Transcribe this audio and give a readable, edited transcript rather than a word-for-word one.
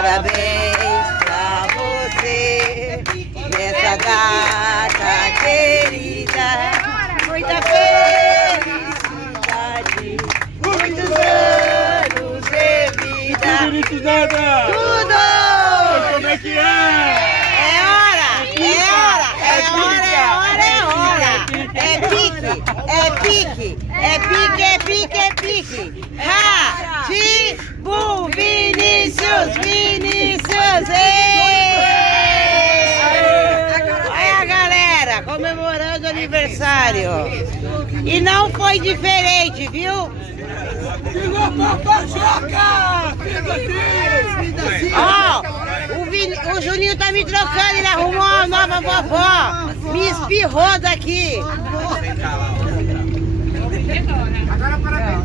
Parabéns pra você nessa data querida. Muita felicidade, muitos anos de vida. Bonitos nada! Tudo! Como é que é? É hora! É hora! É hora! É hora! É hora! É pique! É pique! É pique! É pique! É pique! Ratibum! Vinícius! Vinícius! Olha a galera comemorando o aniversário. E não foi diferente, viu? Ó, o Juninho tá me trocando, ele arrumou uma nova vovó. Me espirrou daqui. Agora parabéns.